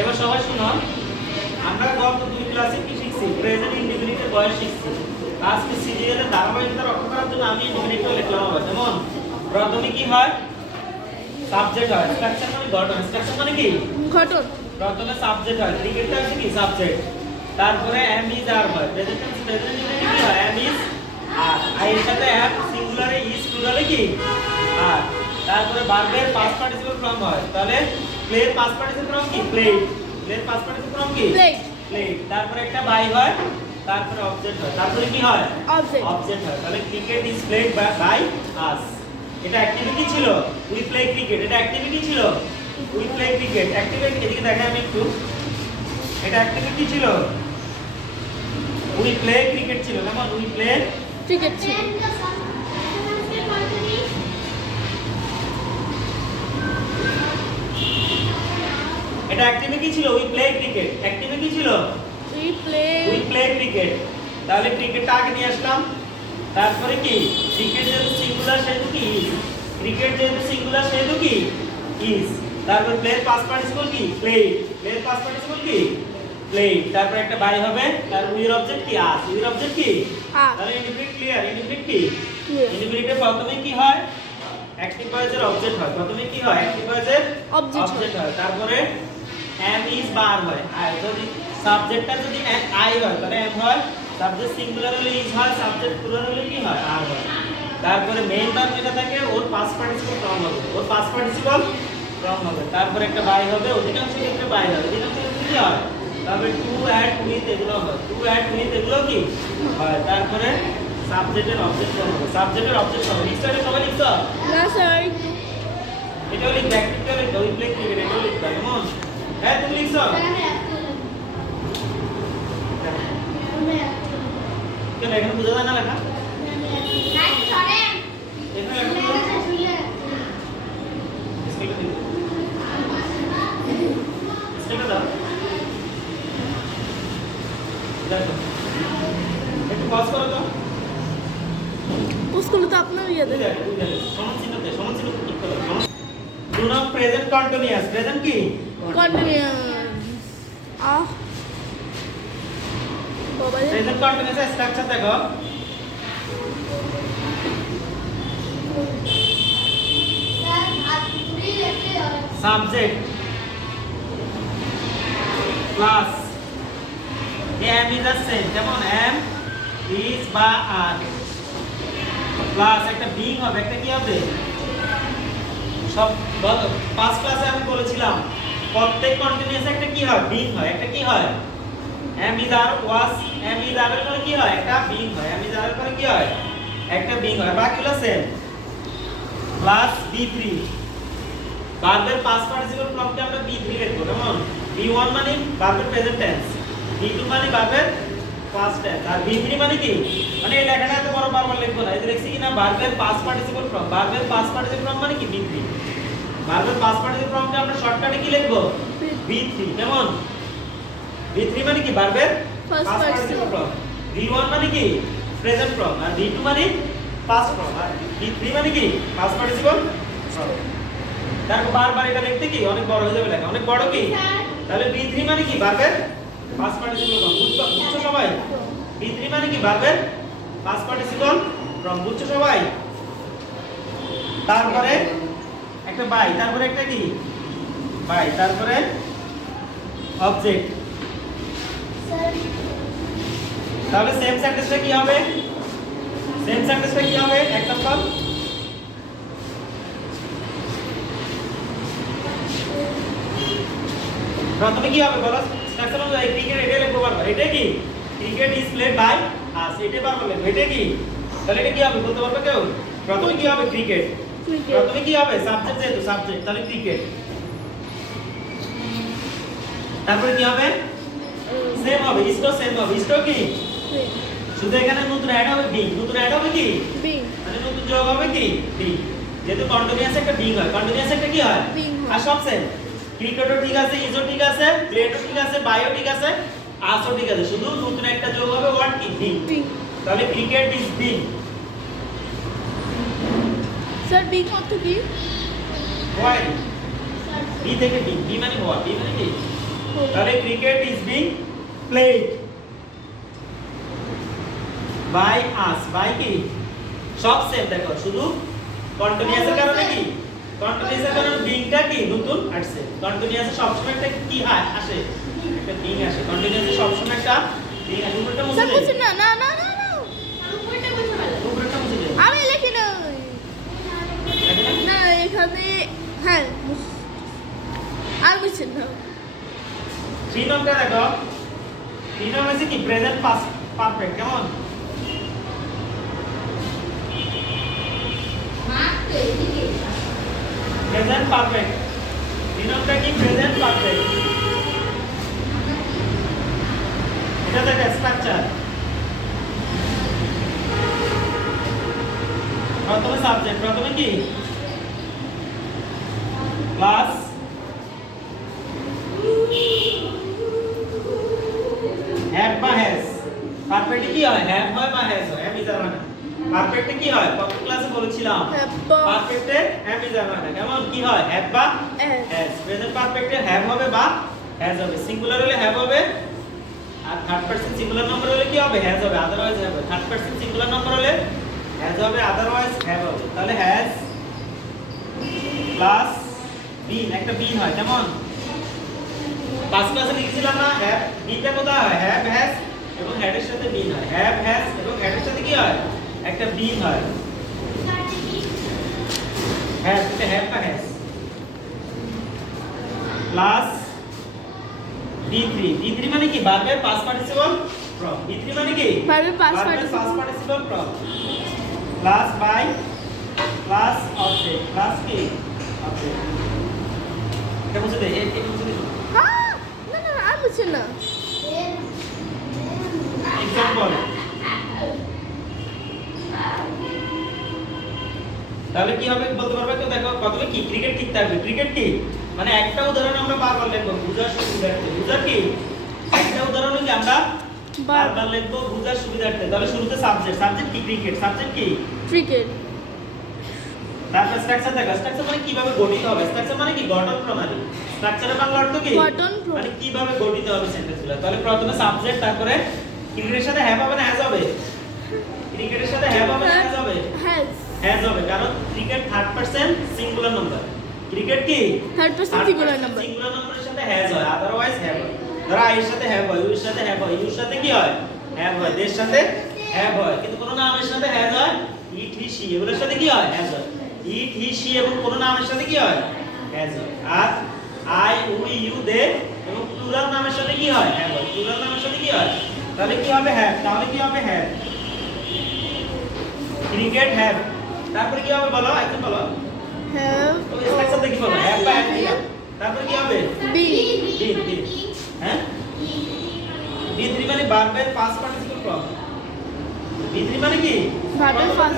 এবার সবাই শুনো, আমরা গত দুই ক্লাসে কি শিখছি? প্রেজেন্ট ইনডিফিনিটের বয়স শিখছি। আজকে সিরিয়ালের ধারাবাহিকতা রক্ষা করার জন্য আমি ইনডিফিনিটটা লিখলাম আবার। যেমন প্রথমে কি হয়? সাবজেক্ট হয়। স্ট্রাকচার মানে গঠন। স্ট্রাকচার মানে কি? গঠন। প্রথমে সাবজেক্ট হয়। ক্রিকেটটা হচ্ছে কি? সাবজেক্ট। তারপরে এম ইজ আর হয়। প্রেজেন্ট ইনডিফিনিট কি হয়? এম ইজ আর। আর এর সাথে এম সিঙ্গুলারে ইজ প্লুরালে কি? আর। তারপরে ভার্বের পাস্ট পার্টিসিপল ফর্ম হয়। তাহলে প্লের পাস্ট পার্টিসিপল ফর্ম কি? প্লেড। প্লের পাস্ট পার্টিসিপল ফর্ম কি? প্লেড। প্লেড। তারপরে একটা বাই হয়, তারপরে অবজেক্ট হয়। তারপরে কি হয়? অবজেক্ট। অবজেক্ট হয়। তাহলে cricket is played by us. এটা অ্যাক্টিভিটি ছিল। We play cricket. এটা অ্যাক্টিভিটি ছিল। We play cricket. অ্যাক্টিভিটি এদিকে দেখেন আমি একটু। এটা অ্যাক্টিভিটি ছিল। উই প্লে ক্রিকেট ছিল। কেমন? উই প্লে ক্রিকেট ছিল। এটা অ্যাক্টিভিটি ছিল। We play cricket. অ্যাক্টিভিটি ছিল। We play cricket. তাহলে ক্রিকেটটা আগে নিয়ে আসলাম। তারপরে কি? ক্রিকেট যেহেতু সিঙ্গুলার সেহেতু কি? ক্রিকেট যেহেতু সিঙ্গুলার সেহেতু কি? ইজ। তারপর প্লের পাস্ট পার্টিসিপল কি? প্লেড। প্লের পাস্ট পার্টিসিপল কি? প্লেড। তারপর একটা বাই হবে। তার উইর অবজেক্ট কি? আস। উইর অবজেক্ট কি? আস। তাহলে ইনডিফিনিট ক্লিয়ার। ইনডিফিনিট কি? Clear. ইনডিফিনিটে প্রথমে কি হয়? অ্যাক্টিভ ভয়েসের অবজেক্ট হয়। প্রথমে কি হয়? অ্যাক্টিভ ভয়েসের অবজেক্ট হয়। তারপরে এম ইজ বা আর হয়। আর যদি সাবজেক্টটা যদি আই হয় তাহলে এম হয়। সাবজেক্ট সিঙ্গুলার হলে ইজ হয়, সাবজেক্ট প্লুরাল হলে কি হয়? আর হয়। তারপরে মেইন ভার্ব যেটা থাকে ওর পাস্ট পার্টিসিপল ফর্ম হবে। ওর পাস্ট পার্টিসিপল ফর্ম হবে। তারপরে একটা বাই হবে, অধিকাংশ ক্ষেত্রে বাই হয়। অধিকাংশ ক্ষেত্রে কি হয়? তারপরে টু অ্যাড উইথ এগুলো হয়। টু অ্যাড উইথ এগুলো কি হয়? তারপরে সাবজেক্টের অবজেক্ট ফর্ম হবে। সাবজেক্টের অবজেক্ট ফর্ম লিস্টে সবাই লিখছো? না স্যার। এটাও লিখবে, অ্যাক্টিভটাও লিখবে, উই প্লে ক্রিকেট এটাও লিখবে। কেমন? হ্যাঁ তুমি লিখছো? কেন এখানে বোঝা যায় না লেখা? এখানে লেখা তো স্পেলটা দিন। স্পেলটা দাও। দেখো একটু পজ করো তো। স্কুলে তো আপনার ইয়ে দেয়। সমান চিহ্নতে ক্লিক করো। Do not present continuous. Present কি? কন্টিনিউয়াস। বাবা রে। প্রেজেন্ট কন্টিনিউয়াস এর স্ট্রাকচার দেখো। Subject plus am is the same. যেমন এম ইজ বা আর প্লাস একটা বিং হবে। একটা কি হবে? সব পাঁচ ক্লাসে আমি বলেছিলাম প্রত্যেক কন্টিনিউয়াস একটা কি হয়? বিং হয়। একটা কি হয়? Am is are was. Am is are এর পরে কি হয়? একটা বিং হয়। এম ইজ আর এর পরে কি হয়? একটা বিং হয়। বাকিগুলো সেম। প্লাস বি3। ভার্বের পাস্ট পার্টিসিপল ফর্মকে আমরা বি3 লিখব। কেমন? বি1 মানে ভার্বের প্রেজেন্ট টেন্স, বি2 মানে ভার্বের পাস্ট টেন্স, আর বি3 মানে কি? মানে এই লেখাটা এত বড় বারবার লিখবো না। এই যে লিখছি কিনা ভার্বের পাস্ট পার্টিসিপল ফর্ম। ভার্বের পাস্ট পার্টিসিপল ফর্ম মানে কি? বি3। ভার্বের পাস্ট পার্টিসিপল ফর্মকে আমরা শর্টকাটে কি লিখব? বি3। কেমন? বি3 মানে কি? ভার্বের পাস্ট পার্টিসিপল ফর্ম। বি1 মানে কি? প্রেজেন্ট ফর্ম, আর বি2 মানে পাস্ট ফর্ম, আর বি3 মানে কি? Past participle form. দেখো বারবার এটা লিখতে কি অনেক বড় হয়ে যাবে লেখা। অনেক বড় কি? তাহলে বি3 মানে কি? ভার্বের পাস্ট পার্টিসিপল ফর্ম। বুঝছো সবাই? বি3 মানে কি? ভার্বের পাস্ট পার্টিসিপল ফর্ম। বুঝছো সবাই? তারপরে একটা বাই, তারপরে একটা কি? বাই, তারপরে অবজেক্ট। তাহলে সেম সেন্টেন্সটা কি হবে? সেম সেন্টেন্সটা কি হবে? এক্সাম্পল প্রথমে কি হবে বলো? স্ট্রাকচার অনুযায়ী ক্রিকেট এটা লিখবো বারবার। এটা কি? Cricket is played by us. এটা বারবার লিখবো। এটা কি? তাহলে এটা কি হবে বলতে পারবে কেউ? প্রথমে কি হবে? ক্রিকেট। প্রথমে কি হবে? সাবজেক্ট যেহেতু সাবজেক্ট, তাহলে ক্রিকেট। তারপরে কি হবে? সেম হবে। ইজটো সেম হবে। ইজটো কি? শুধু এখানে নতুন অ্যাড হবে বিং। নতুন অ্যাড হবে কি? বিং। মানে নতুন যোগ হবে কি? বিং। যেহেতু কন্টিনিউয়াস একটা বিং হয়। কন্টিনিউয়াস একটা কি হয়? বিং হয়। আর সব সেম। ক্রিকেটও ঠিক আছে, ইজও ঠিক আছে, প্লেটও ঠিক আছে, বায়ও ঠিক আছে, আসও ঠিক আছে। শুধু নতুন একটা যোগ হবে ওয়ার্ড কি? বিং। তাহলে cricket is being. Sir being অর্থ কি? হোয়াইট। বি থেকে বিং। বি মানে হোয়াট? বি মানে কি? তাহলে cricket is being played by us. By কি সব সেম, দেখো শুধু কন্টিনিউয়াসের কারণে কি, কন্টিনিউয়াসের কারণে বিংটা কি নতুন আসছে। কন্টিনিউয়াসে সবসময় একটা কি আসে, একটা বিং আসে। কন্টিনিউয়াসে সবসময় একটা বিং আসে। উপরটা মুছে স্যার দে, বলছেন না না না না না উপরটা মুছে দে। আমি লিখি না না এখানে হ্যাঁ আর বুঝছেন না 3 নম্বরটা দেখো, 3 নম্বর আছে কি প্রেজেন্ট পাস্ট পারফেক্ট। কেমন প্রেজেন্ট পারফেক্ট, 3 নম্বরটা কি প্রেজেন্ট পারফেক্ট। এটা দেখো স্ট্রাকচার। প্রথমে সাবজেক্ট, প্রথমে কি ক্লাস, হ্যাভ বা হ্যাজ। পারফেক্টে কি হয়, হ্যাভ হয় বা হ্যাজ হয়, এম ইজ আর না। পারফেক্টে কি হয়, কত ক্লাসে বলেছিলাম, হ্যাভ বা পারফেক্টে এম ইজ আর না। কেমন কি হয়, হ্যাভ বা হ্যাজ। প্রেজেন্ট পারফেক্টে হ্যাভ হবে বা হ্যাজ হবে। সিঙ্গুলার হলে হ্যাভ হবে, আর থার্ড পারসন সিঙ্গুলার নাম্বার হলে কি হবে, হ্যাজ হবে, আদারওয়াইজ হ্যাভ হবে। থার্ড পারসন সিঙ্গুলার নাম্বার হলে হ্যাজ হবে, আদারওয়াইজ হ্যাভ হবে। তাহলে হ্যাজ প্লাস বিন, একটা বিন হয়। কেমন পাঁচ ক্লাসে লিখেছিলাম না, হ্যাভ বিনটা কোথায় হয়, হ্যাভ হ্যাজ এবং হ্যাডের সাথে বিন হয়। হ্যাভ হ্যাজ এবং হ্যাডের সাথে কি হয়, একটা বিন হয়। হ্যাভ এটা হ্যাভ বা হ্যাজ প্লাস D3, D3 মানে কি ভার্বের পাস্ট পার্টিসিপল ফ্রম। D3 মানে কি ভার্বের past participle form plus by plus object, plus কি অবজেক্ট। এটা বুঝতে দে, এটা বুঝতে দে। হ্যাঁ না না আর বুঝছেন না এক্সাম্পল, তাহলে কি হবে বলতে পারবে তো? দেখো প্রথমে কি ক্রিকেট ঠিক থাকবে। ক্রিকেট কি মানে একটা উদাহরণ আমরা বারবার লিখব, বুঝার সুবিধার্থে। বুঝার কি একটা উদাহরণ কি আমরা বারবার লিখব বুঝার সুবিধার্থে। তাহলে শুরুতে সাবজেক্ট, সাবজেক্ট কি ক্রিকেট, সাবজেক্ট কি ক্রিকেট তারপর স্ট্রাকচার দেখো, স্ট্রাকচার মানে কিভাবে গঠিত হবে। স্ট্রাকচার মানে কি গঠন প্রণালী। স্ট্রাকচারের বাংলা অর্থ কি গঠন মানে কিভাবে গঠিত হবে সেন্টেন্সগুলো। তাহলে প্রথমে সাবজেক্ট, তারপরে ক্রিকেটের সাথে হ্যাভ হবে না হ্যাজ হবে, ক্রিকেটের সাথে হ্যাভ হবে না হ্যাজ হবে, হ্যাজ হ্যাজ হবে। কারণ cricket third person singular number. Cricket কি third person singular number singular নাম্বারের সাথে হ্যাজ হয়, আদারওয়াইজ হ্যাভ হয়। ধরো আই এর সাথে হ্যাভ হয়, ইউ এর সাথে হ্যাভ হয়, ইউর সাথে কি হয়, হ্যাভ হয়। দের সাথে হ্যাভ হয়, কিন্তু কোন নামের সাথে হ্যাজ হয়, ইট হি সি এগুলোর সাথে কি হয়, হ্যাজ হয়। ইট হি সি এবং কোন নামের সাথে কি হয়, হ্যাজ হয়। আর আই উই ইউ দে এবং প্লুরাল নামের সাথে কি হয়, হ্যাভ হয়। প্লুরাল নামের সাথে কি হয়, তাহলে কি হবে হ্যাভ। তাহলে কি হবে হ্যাভ, ক্রিকেট হ্যাভ। তারপরে কি হবে বলো, একদম বলো, হ্যাভ ওই স্ট্রাকচার দেখি বলো, হ্যাভ বা হ্যাভ কি হবে? তারপরে কি হবে, বি বিন। হ্যাঁ B3 মানে ভার্বের পাস্ট পার্টিসিপল ফর্ম। B3 মানে কি ভার্বের past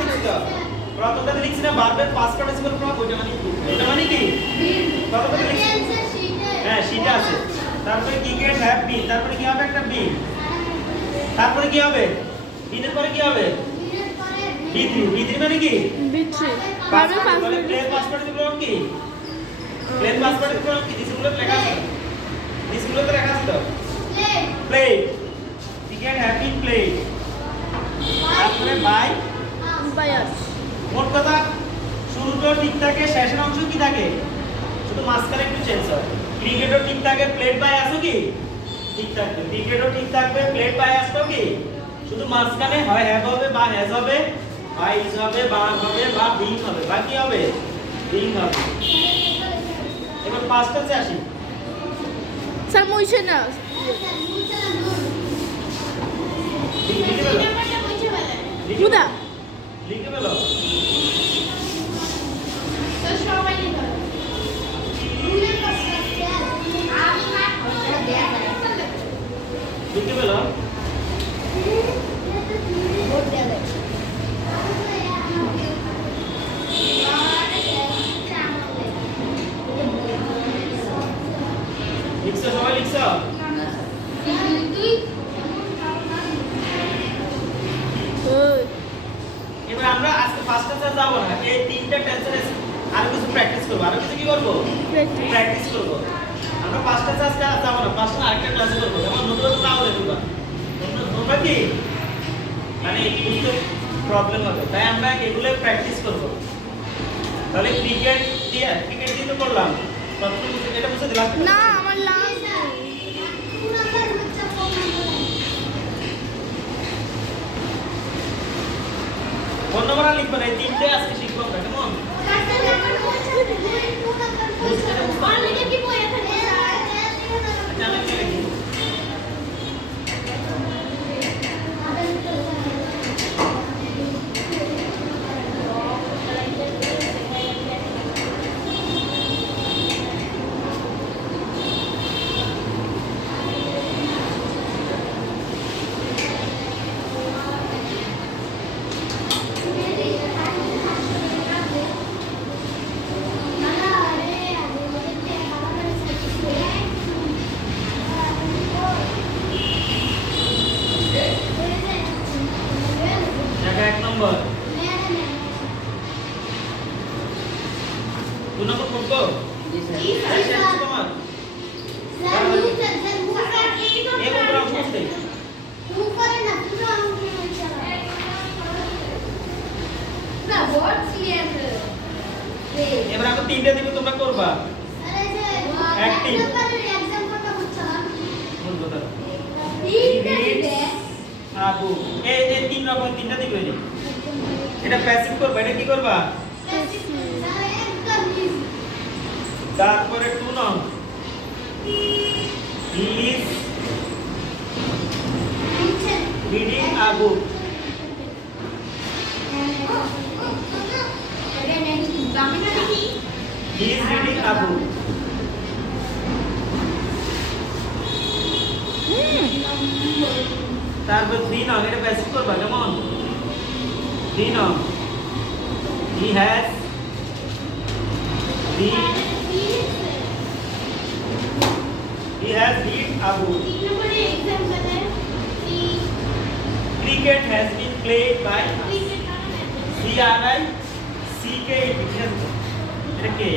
প্রথমটাতে লিখছি না ভার্বের পাস্ট পার্টিসিপল ফর্ম, ওটা মানে কি, এটা মানে কি প্রথমটাতে লিখছি হ্যাঁ সেটা আছে। তারপরে ক্রিকেট হ্যাভ বিন, তারপরে কি হবে একটা বিন, তারপরে কি হবে বিনের পরে কি হবে B3, B3 মানে কি বি3 ভার্বের past plain past participle form কি, প্লেন পাস্ট পার্টিসিপল ফর্ম কি, দিসগুলো লেখা আছে, দিসগুলো তো লেখা আছে তো, played, cricket have been played. তারপরে বাই বায়াস মোট কথা শুরুটাও ঠিক থাকে, শেষের অংশ কি থাকে, শুধু মাঝখানে একটু চেঞ্জ হয়। ক্রিকেটও ঠিক থাকে, প্লেড বাই আসো কি ঠিক থাকবে, ক্রিকেটও ঠিক থাকবে, প্লেড বাই আসো কি, শুধু মাঝখানে হয় হ্যাভ হবে বা হ্যাজ হবে, বা ইজ হবে বা হবে বা বিং হবে, বা কি হবে বিং হবে। এবার পাস্ট টেন্সে আসি। স্যার মুইছে না লিখে ফেলো, লিখে বুদা লিখে ফেলো। লিখে ফেলো। লিখছো সবাই, লিখছো? ওই এবার আমরা আজকে ফার্স্ট টেন্সে যাব না, এই তিনটা টেন্সের আরো কিছু প্র্যাকটিস করব। আরো কিছু কি করব, প্র্যাকটিস করব। আমরা পাঁচটা আজকে আর যাবো না, পাঁচটা আরেকটা ক্লাসে করবো, যেমন নতুন তাও দেখবা তোমরা কি মানে বুঝতে প্রবলেম হবে, তাই আমরা এগুলো প্র্যাকটিস করবো। তাহলে ক্রিকেট দিয়ে তো করলাম, প্রথম এটা বুঝতে দিলাম না আমার লাস্ট ফোন নম্বর আর লিখবো না, এই তিনটে আজকে শিখবো আমরা, কেমন? আচ্ছা, আমি কি লিখি? দেখো 1 নম্বর, 2 নম্বর করবো? তোমার এ বন্ধুরা বুঝতে এবার আমি তিনটে দিব, তোমরা করবা। বলবো দাও আবু এই তিন রকম তিনটা দিবে রে, এটা প্যাসিভ করবা, এটা কি করবা? তারপরে 2 নং he is reading a book, he is reading a book. তারপর 3 নং, এটা প্যাসিভ করবা, কেমন? 3 নং he has read a book. Cricket has been played by CRICK. এটা কে?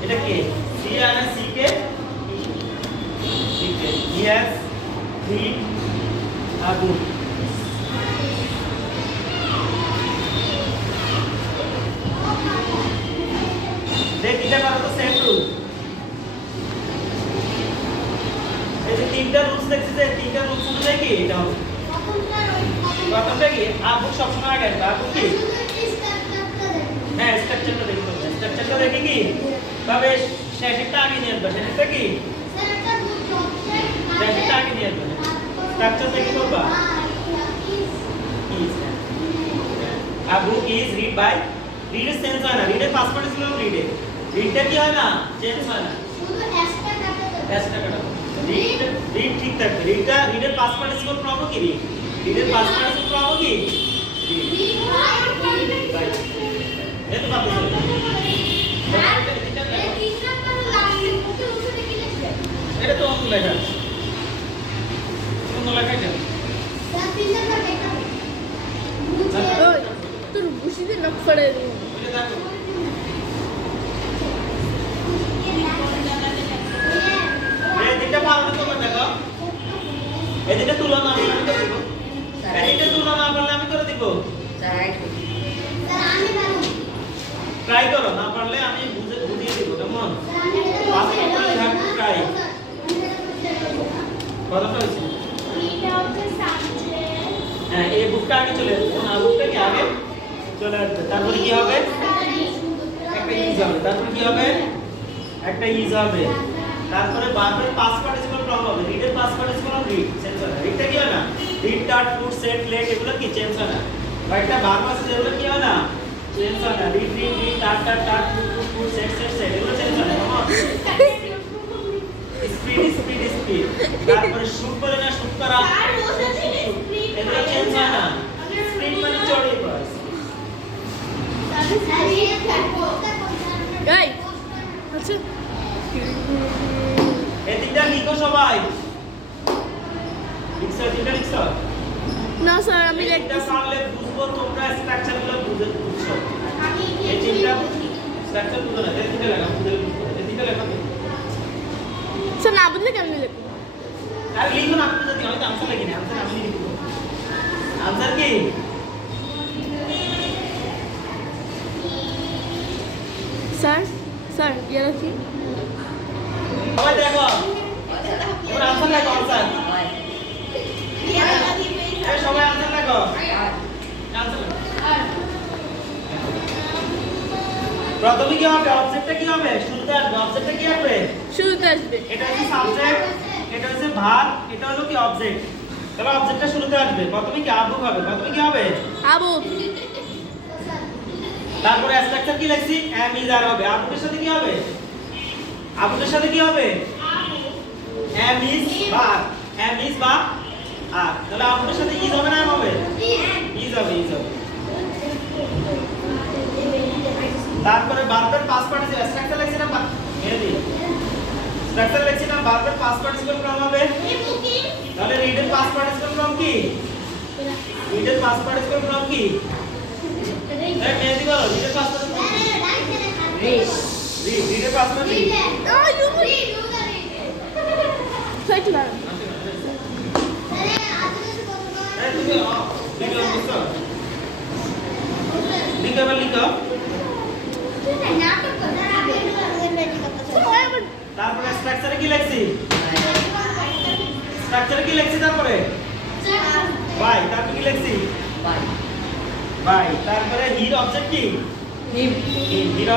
CRICK. He has read a book. দেখ এটা করো তো সেম রুল। এই যে তিনটা রুলস দেখছি, যে তিনটা রুলস অনুযায়ী কি এটা হবে? প্রথমটা কি আবু সবসময় আগে আসবে, আবু কি হ্যাঁ স্ট্রাকচারটা দেখতে হবে, স্ট্রাকচারটা দেখে কি তবে শেষেরটা আগে নিয়ে আসবে, শেষেরটা কি শেষেরটা আগে নিয়ে আসবে, স্ট্রাকচার দেখে করবা। আবু ইজ রিড বাই, রিডের সেন্স হয় না, রিডের পাস পার্টিসিপল রিডে, রিডটা কি হয় না চেঞ্জ হয় না, এসটা কাটা রিড ঠিক থাকবে, রিডের পাস পার্টিসিপল প্রবো কি রিডের পাস পার্টিসিপল প্রবো কি এই তো বাকি এটা তো অন্য লেখা আছে, অন্য লেখা এটা ওই তোর বুঝিতে না পড়ে এটা দেখো এই তিনটা পারলে তো দেখো, এই তিনটা তুলনা আমি করে দিব, এই তিনটা তুলনা না পারলে আমি করে দিব, ট্রাই করো, না পারলে আমি বুঝিয়ে দিব, কেমন? পাস করতে হ্যাভ টু ট্রাই। কতটা হয়েছে? হ্যাঁ এই বুকটা আগে চলে আসবে, না বুকটা কি আগে চলে আসবে, তারপরে কি হবে একটা ইজ হবে, তারপরে কি হবে একটা ইজ হবে, তারপরে ভার্বের পাস্ট পার্টিসিপল ফর্ম হবে, রিডের past participle of read change হয় না, রিডটা কি হয় না রিড ডাট ফুড সেট লেট এগুলো কি চেঞ্জ হয় না, বা একটা ভার্ব আছে যেগুলো কি হয় না চেঞ্জ হয় না, রিড ডাট ফুড সেট এগুলো চেঞ্জ হয় না, কেমন? স্পিড তারপরে শুট করে না শুট করা এগুলো চেঞ্জ হয় না, স্পিড মানে চড়ে বাস। এই আচ্ছা এই তিনটা লিখো সবাই, লিখছো তিনটা লিখছো না স্যার আমি এটা লিখতেছি পারলে বুঝবো, তোমরা স্ট্রাকচারগুলো বুঝছো, এই তিনটা স্ট্রাকচার বুঝো না, এই তিনটা লেখা বুঝলে বুঝবো, এই তিনটা লেখা স্যার না বুঝলে কেমনি লিখবো? আর লিখুন আপনি যদি আমি তো आंसर লিখিনি आंसर আমি লিখব आंसर কি স্যার স্যার ইয়ার কি? সবাই দেখো এবার आंसर লেখো आंसर এই সবাই आंसर লেখো आंसर প্রথমে কি হবে অবজেক্টটা কি হবে শুরুতে আসবে অবজেক্টটা কি হবে শুরুতে আসবে। এটা হচ্ছে সাবজেক্ট এটা হচ্ছে ভার্ব এটা হলো কি অবজেক্ট তাহলে অবজেক্টটা শুরুতে আসবে প্রথমে কি আবু হবে প্রথমে কি হবে আবু। তারপরে স্ট্রাকচার কি লিখছি এম ইজ আর হবে আবুর সাথে কি হবে আবুর সাথে কি হবে এম ইজ বা আর তাহলে আবুর সাথে ইজ হবে না এম হবে ইজ হবে তারপরে ভার্বের পাস্ট পার্টিসিপল স্ট্রাকচার লিখছি না মেহেদি স্ট্রাকচার লিখছি না ভার্বের পাস্ট পার্টিসিপল ফর্ম হবে তাহলে রিড এর পাস্ট পার্টিসিপল ফর্ম কি রিড এর পাস্ট পার্টিসিপল ফর্ম কি এই মেহেদি বলো রিড এর পাস্ট পার্টিসিপল রিড এর পাস্ট পার্টিসিপল আ ইউ সাইট লাগ। এই তুমি লিখো লিখো তারপরে স্ট্রাকচারে কি লিখছি তারপরে বাই তারপরে কি লিখছি বাই তারপরে হির অবজেক্ট কি হির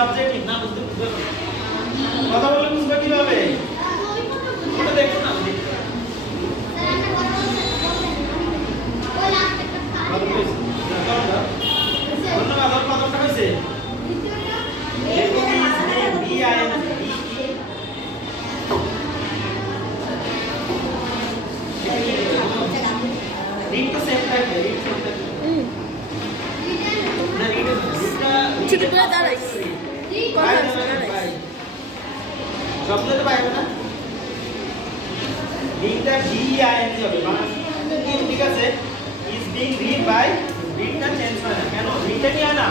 অবজেক্ট না বুঝতে কথা বললে বুঝবে কিভাবে এটা দেখো না ধন্যবাদ আর কতটা হয়েছে ছোটবেলা দাঁড়াইস স্বপ্নতে পাইবে না রিডটা ডিআইএনজি হবে ঠিক আছে ইজ বিং রিড বাই রিডটা চেঞ্জ হয় না কেন রিডটা কি হয় না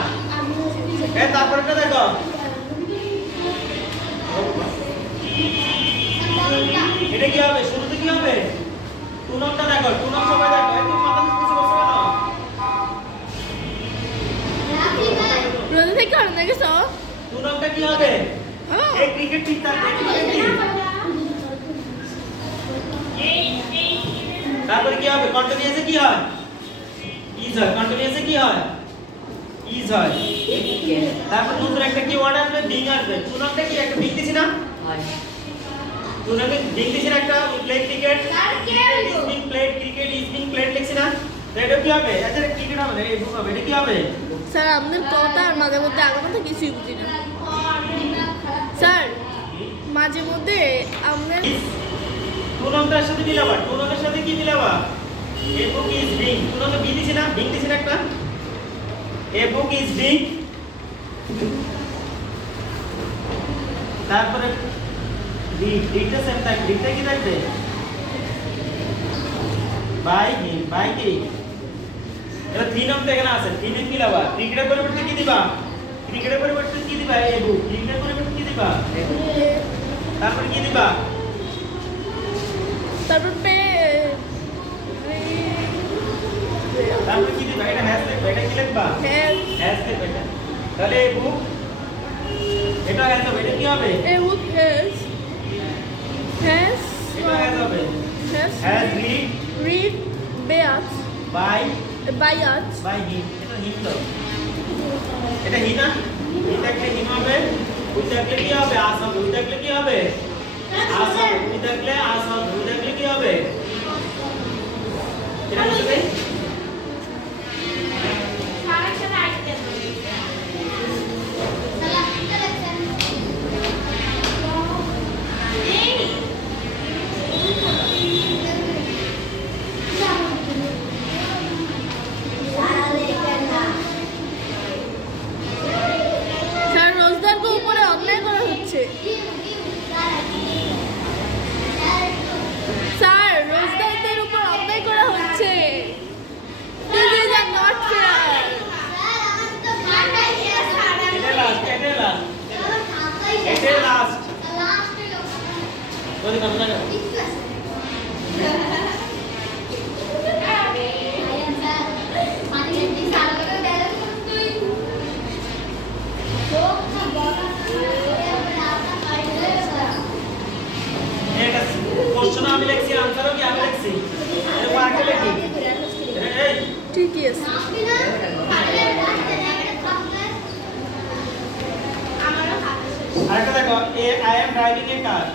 তারপরটা দেখো এটা কি হবে শুরুতে কি হবে টুনকটা দেখো টুনক সবাই দেখো একটু মাথা কিছু বসে কেন রোদে থেকে আর না গেছো টুনকটা কি হবে এই ক্রিকেট ঠিক থাকবে তারপরে কি হবে কন্টিনিউয়াসে কি হয় ইজ হয় কন্টিনিউয়াসে কি হয় ইজ হয় তারপর নতুন একটা কি ওয়ার্ড আসবে বিং আসবে টুনকটা কি একটা বিং দিছি না টুনকে বিং দিছি না একটা play cricket is being played cricket is being played লিখছি না তো এটা কি হবে আচ্ছা ক্রিকেট হবে না এই বুক হবে এটা কি হবে স্যার আপনার কথা আর মাঝে মধ্যে আগের কথা কিছুই বুঝি না স্যার মাঝে মধ্যে আপনার টুনকটার সাথে মিলাবা টুনকের সাথে কি মিলাবা এ বুক ইজ বিং টুনকে বি দিছি না বিং দিছি না একটা এ বুক ইজ বিং তারপরে ডিটা সেম থাকবে ডিটা কি থাকবে বাই কি এটা থ্রি নামটা এখানে আছে থ্রি নাম কি লাবা ক্রিকেটের পরিবর্তে কি দিবা ক্রিকেটের পরিবর্তে কি দিবা এ বুক ক্রিকেটের পরিবর্তে কি দিবা তারপরে কি দিবা তারপর তারপরে কি দিবা এটা হ্যাশ লিখবা এটা কি লিখবা হ্যাশ লিখবা এটা তাহলে এই বুক এটা হ্যাশ হবে এটা কি হবে এ বুক হ্যাজ এটা হ্যাশ হবে হ্যাজ হ্যাজ রিড বেয়াস বাই বাইয়াস হিম এটা হিম তো এটা হি না এটা কি হিম হবে উই থাকলে কি হবে আস হবে উই থাকলে কি হবে আস হবে উই থাকলে আস হবে উই থাকলে কি হবে এটা বুঝতে স্যার রোজদারকে উপরে অন্যায় করা হচ্ছে স্যার রোজদারদের উপর অন্যায় করা হচ্ছে ওই কত টাকা এটা কোশ্চেন আমি লিখছি আনসারও কি আমি লিখছি এর আগে লিখি এই ঠিকই আছে আরেকটা দেখো আই এম ড্রাইভিং এ কার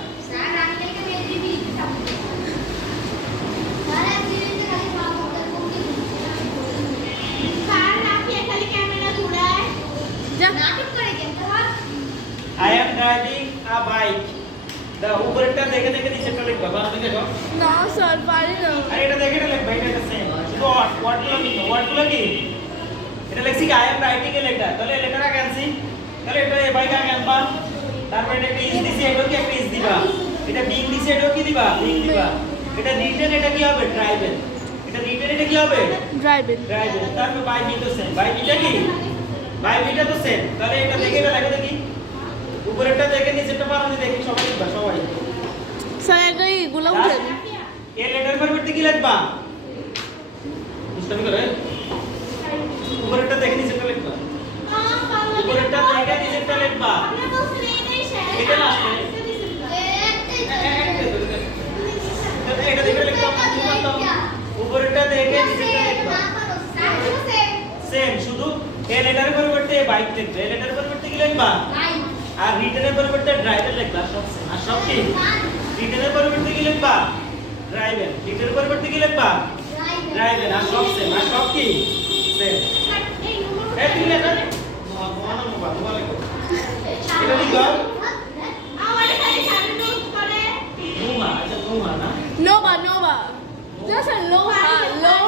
যা I am driving a bike. The উপরেরটা দেখে দেখে নিচেরটা লিখবা বানাতে দেখো না স্যার পারি না আরে এটা দেখে এটা লিখবা এটা সেম শুধু ওয়ার্ডগুলো লিখো ওয়ার্ডগুলো কি এটা লিখছি কি I am writing a letter তাহলে লেটার আগে আনছি তাহলে এটা এই বাইক আগে আনবা তারপর এটা একটা ইজ দিছি এটাও কি একটা ইজ দিবা এটা বিং দিছি এটাও কি দিবা বিং দিবা এটা রিটেন এটা কি হবে ড্রাইভেন এটা রিটেন এটা কি হবে ড্রাইভিং ড্রাইভেন তারপর বাই বি তো সেম বাই বিটা কি বাই বিটা তো সেম তাহলে এটা দেখে এটা লেখো দেখি উপরেরটা দেখে নিচেরটা বানাতে দেখি সবাই লিখবা সবাই স্যার আগে এগুলো উঠেন এ লেটার পরিবর্তে কি লিখবা বুঝতে পারলে উপরেরটা দেখে নিচেরটা লিখবা উপরেরটা দেখে নিচেরটা লিখবা এটা না এটা দেখে লিখবা উপরেরটা দেখে নিচেরটা লিখবা সেম শুধু এ লেটার পরিবর্তে বাইক লিখবে এ লেটার পরিবর্তে কি লিখবা আর রিটেনের পরিবর্তে ড্রাইভার লিখবা সব সেম আর সব কি রিটেনের পরিবর্তে কি লিখবা ড্রাইভার রিটেনের পরিবর্তে কি লিখবা ড্রাইভার আর সব সেম আর সব কি সেম এই তুমি লেখো মোবাইল মোবাইল লেখো এটা লিখো নোমা আচ্ছা নোমা না নোভা নোভা যা স্যার লোহা লো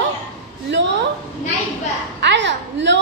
লো আরে লো